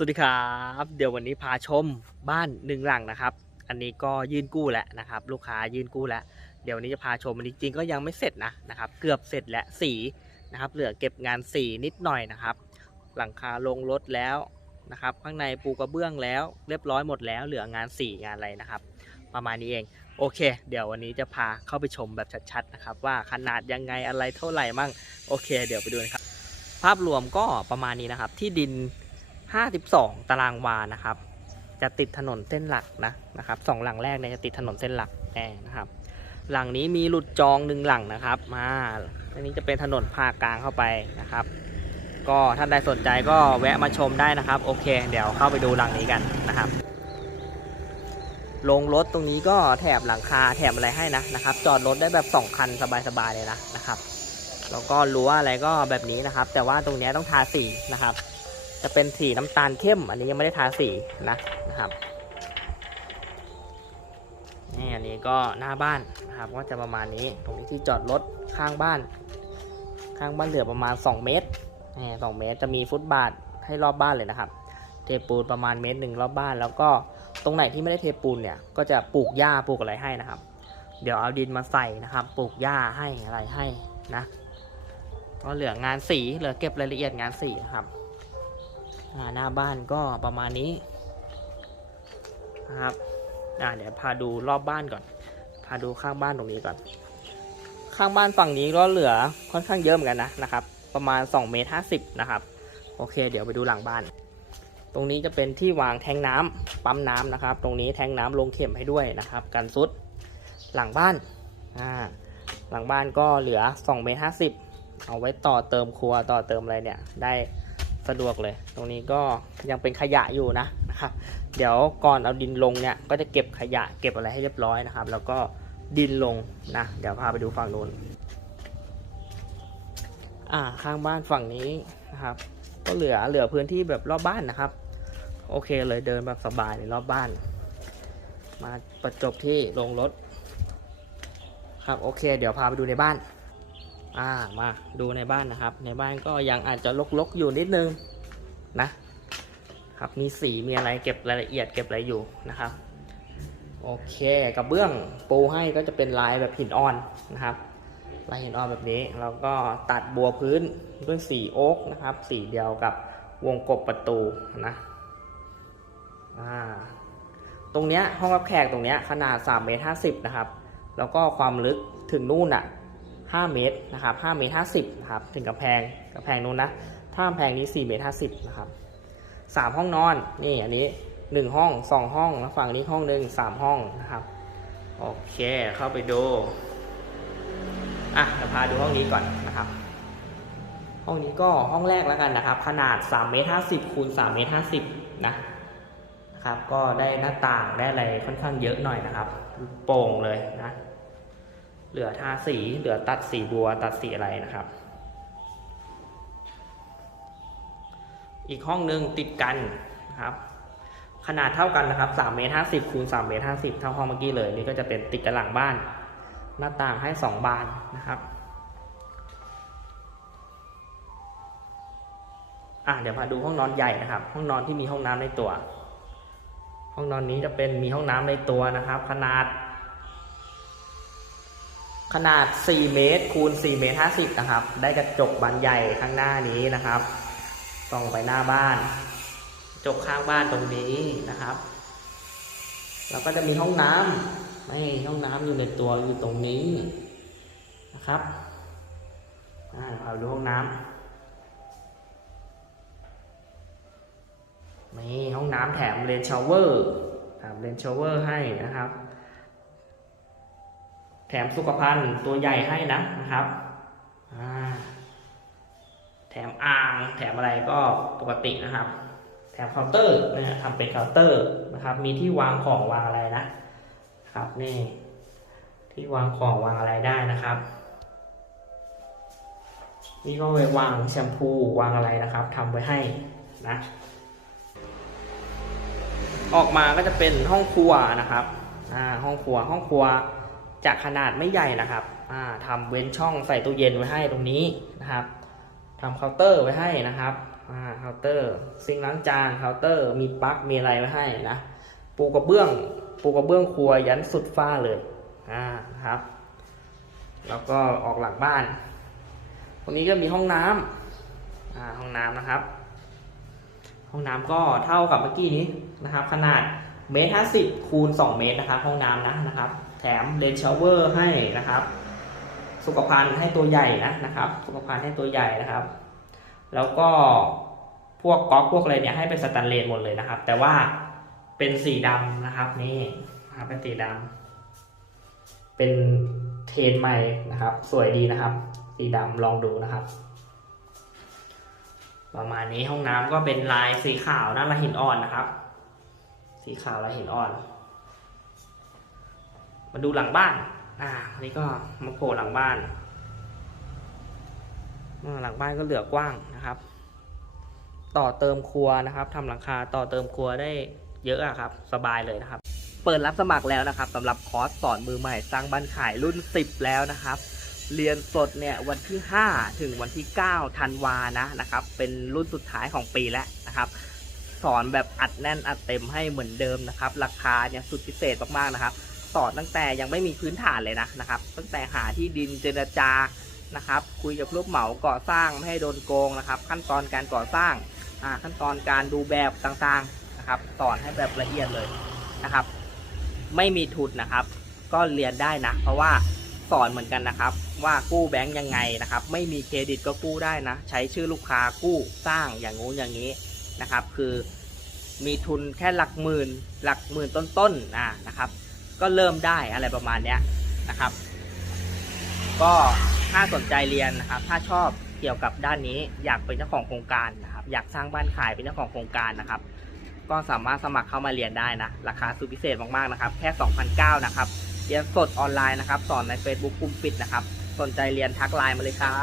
สวัสดีครับ เดี๋ยววันนี้พาชมบ้านหนึ่งหลังนะครับ อันนี้ก็ยื่นกู้แล้วนะครับ ลูกค้ายื่นกู้แล้ว เดี๋ยววันนี้จะพาชมอันนี้จริงๆก็ยังไม่เสร็จนะนะครับ เกือบเสร็จแล้วสีนะครับ เหลือเก็บงานสีนิดหน่อยนะครับ หลังคาลงรถแล้วนะครับ ข้างในปูกระเบื้องแล้ว เรียบร้อยหมดแล้ว เหลืองานสีงานอะไรนะครับ ประมาณนี้เอง โอเค เดี๋ยววันนี้จะพาเข้าไปชมแบบชัดๆนะครับ ว่าขนาดยังไงอะไรเท่าไหร่มั่ง โอเค เดี๋ยวไปดูนะครับ ภาพรวมก็ประมาณนี้นะครับ ที่ดิน 52 ตารางวานะครับ จะติดถนนเส้นหลักนะนะครับสองหลังแรกเนี่ยจะติดถนนเส้นหลักแน่นะครับ หลังนี้มีหลุดจองหนึ่งหลังนะครับ มาอันนี้จะเป็นถนนภาคกลางเข้าไปนะครับ ก็ท่านใดสนใจก็แวะมาชมได้นะครับ โอเค เดี๋ยวเข้าไปดูหลังนี้กันนะครับลงรถตรงนี้ก็แถบหลังคาแถบอะไรให้นะนะครับ จอดรถได้แบบ2คันสบายๆเลยนะนะครับแล้วก็รั้วอะไรก็แบบนี้นะครับ แต่ว่าตรงนี้ต้องทาสีนะครับ จะเป็นสีน้ำตาลเข้ม อันนี้ยังไม่ได้ทาสีนะนะครับนี่อันนี้ก็หน้าบ้านนะครับก็จะประมาณนี้ตรงนี้ที่จอดรถข้างบ้าน ข้างบ้านเหลือประมาณ 2 เมตรนี่สองเมตรจะมีฟุตบาทให้รอบบ้านเลยนะครับ เทปูนประมาณเมตรหนึ่งรอบบ้าน แล้วก็ตรงไหนที่ไม่ได้เทปูนเนี่ยก็จะปลูกหญ้าปลูกอะไรให้นะครับ เดี๋ยวเอาดินมาใส่นะครับ ปลูกหญ้าให้อะไรให้นะก็เหลืองานสีเหลือเก็บรายละเอียดงานสีนะครับ หน้าบ้านก็ประมาณนี้นะครับเดี๋ยวพาดูรอบบ้านก่อน พาดูข้างบ้านตรงนี้ก่อน ข้างบ้านฝั่งนี้ก็เหลือค่อนข้างเยอะเหมือนกันนะนะครับ ประมาณ2เมตร50นะครับ โอเค เดี๋ยวไปดูหลังบ้าน ตรงนี้จะเป็นที่วางแทงน้ำปั๊มน้ำนะครับ ตรงนี้แทงน้ำลงเข็มให้ด้วยนะครับ กันซุดหลังบ้านอ่าหลังบ้านก็เหลือ2เมตร50เอาไว้ต่อเติมครัวต่อเติมอะไรเนี่ยได้ สะดวกเลย ตรงนี้ก็ยังเป็นขยะอยู่นะนะครับ เดี๋ยวก่อนเอาดินลงเนี่ยก็จะเก็บขยะเก็บอะไรให้เรียบร้อยนะครับ แล้วก็ดินลงนะเดี๋ยวพาไปดูฝั่งนู้นอ่าข้างบ้านฝั่งนี้นะครับ ก็เหลือเหลือพื้นที่แบบรอบบ้านนะครับ โอเคเลยเดินแบบสบายในรอบบ้าน มาประจบที่ลงรถครับโอเค เดี๋ยวพาไปดูในบ้าน อ่ามาดูในบ้านนะครับ ในบ้านก็ยังอาจจะลกๆอยู่นิดนึงนะครับมีสีมีอะไรเก็บรายละเอียดเก็บอะไรอยู่นะครับโอเคกระเบื้องปูให้ก็จะเป็นลายแบบหินอ่อนนะครับ ลายหินอ่อนแบบนี้แล้วก็ตัดบัวพื้นด้วยสีโอ๊กนะครับ สีเดียวกับวงกบประตูนะอ่าตรงเนี้ยห้องรับแขกตรงเนี้ยขนาด3เมตร50นะครับ แล้วก็ความลึกถึงนู่นอะ 5 เมตรนะครับ5เมตร50นะครับถึงกำแพงกำแพงนู้นนะ ถ้ากำแพงนี้ 4 เมตร50นะครับ3ห้องนอนนี่อันนี้ 1 ห้อง 2 ห้องแล้วฝั่งนี้ห้องหนึ่ง3ห้องนะครับโอเคเข้าไปดูอะเดี๋ยวพาดูห้องนี้ก่อนนะครับ ห้องนี้ก็ห้องแรกแล้วกันนะครับ ขนาด3เมตร50คูณ3เมตร50นะครับก็ได้หน้าต่างได้อะไรค่อนข้างเยอะหน่อยนะครับ โป่งเลยนะ เหลือทาสี เหลือตัดสีบัว ตัดสีอะไรนะครับ อีกห้องหนึ่งติดกันนะครับ ขนาดเท่ากันนะครับ3เมตร50คูณ3เมตร50เท่าห้องเมื่อกี้เลย นี่ก็จะเป็นติดกับหลังบ้าน หน้าต่างให้ 2 บานนะครับอะเดี๋ยวมาดูห้องนอนใหญ่นะครับ ห้องนอนที่มีห้องน้ำในตัว ห้องนอนนี้จะเป็นมีห้องน้ำในตัวนะครับ ขนาด ขนาด 4 เมตร คูณ 4 เมตร 50 นะครับ ได้กระจกบานใหญ่ข้างหน้านี้นะครับส่องไปหน้าบ้านกระจกข้างบ้านตรงนี้นะครับ แล้วก็จะมีห้องน้ำไม่ห้องน้ำอยู่ในตัวอยู่ตรงนี้นะครับอ่าเอาดูห้องน้ำนี่ห้องน้ำแถมเลนชาวเวอร์แถมเลนชาวเวอร์ให้นะครับ แถมสุขภัณฑ์ตัวใหญ่ให้นะนะครับ แถมอ่าง แถมอะไรก็ปกตินะครับ แถมเคาน์เตอร์นะทำเป็นเคาน์เตอร์นะครับ มีที่วางของวางอะไรนะครับนี่ ที่วางของวางอะไรได้นะครับ นี่ก็ไว้วางแชมพูวางอะไรนะครับทำไว้ให้นะ ออกมาก็จะเป็นห้องครัวนะครับอ่าห้องครัวห้องครัว จากขนาดไม่ใหญ่นะครับอ่าทำเว้นช่องใส่ตู้เย็นไว้ให้ตรงนี้นะครับทำเคาน์เตอร์ไว้ให้นะครับเคาน์เตอร์ซิงล้างจานเคาน์เตอร์มีปลั๊กมีอะไรไว้ให้นะปูกระเบื้อง ปูกระเบื้องครัวยันสุดฟ้าเลยอ่าครับ แล้วก็ออกหลังบ้านตรงนี้ก็มีห้องน้ำอ่าห้องน้ำนะครับ ห้องน้ำก็เท่ากับเมื่อกี้นี้นะครับ ขนาดเมตรห้าสิบคูณสองเมตรนะครับ ห้องน้ำนะนะครับ แถมเลนชาวเวอร์ให้นะครับ สุขภัณฑ์ให้ตัวใหญ่นะนะครับ สุขภัณฑ์ให้ตัวใหญ่นะครับ แล้วก็พวกก๊อกพวกอะไรเนี่ยให้เป็นสแตนเลสหมดเลยนะครับ แต่ว่าเป็นสีดำนะครับนี่นะครับเป็นสีดำเป็นเทนใหม่นะครับ สวยดีนะครับ สีดำลองดูนะครับ ประมาณนี้ห้องน้ำก็เป็นลายสีขาวนะลายหินอ่อนนะครับ สีขาวลายหินอ่อน มาดูหลังบ้าน อ่าอันนี้ก็มาโผล่หลังบ้าน หลังบ้านก็เหลือกว้างนะครับ ต่อเติมครัวนะครับทำหลังคาต่อเติมครัวได้เยอะอะครับ สบายเลยนะครับ เปิดรับสมัครแล้วนะครับสำหรับคอร์สสอนมือใหม่สร้างบ้านขายรุ่น 10 แล้วนะครับ เรียนสดเนี่ยวันที่ 5 ถึงวันที่9ธันวานะนะครับ เป็นรุ่นสุดท้ายของปีแล้วนะครับสอนแบบอัดแน่นอัดเต็มให้เหมือนเดิมนะครับ ราคาเนี่ยสุดพิเศษมากๆนะครับ สอนตั้งแต่ยังไม่มีพื้นฐานเลยนะนะครับ ตั้งแต่หาที่ดินเจรจานะครับ คุยกับรูปเหมาก่อสร้างไม่ให้โดนโกงนะครับ ขั้นตอนการก่อสร้างขั้นตอนการดูแบบต่างๆนะครับ สอนให้แบบละเอียดเลยนะครับ ไม่มีทุนนะครับ ก็เรียนได้นะ เพราะว่าสอนเหมือนกันนะครับ ว่ากู้แบงก์ยังไงนะครับ ไม่มีเครดิตก็กู้ได้นะ ใช้ชื่อลูกค้ากู้สร้างอย่างงู้นอย่างนี้นะครับ คือมีทุนแค่หลักหมื่น หลักหมื่นต้นๆอ่านะครับ ก็เริ่มได้อะไรประมาณเนี้ยนะครับ ก็ถ้าสนใจเรียนนะครับ ถ้าชอบเกี่ยวกับด้านนี้อยากเป็นเจ้าของโครงการนะครับ อยากสร้างบ้านขายเป็นเจ้าของโครงการนะครับ ก็สามารถสมัครเข้ามาเรียนได้นะ ราคาสุดพิเศษมากๆนะครับ แค่2,009นะครับ เรียนสดออนไลน์นะครับ สอนใน Facebook กลุ่มปิดนะครับ สนใจเรียนทักไลน์มาเลยครับ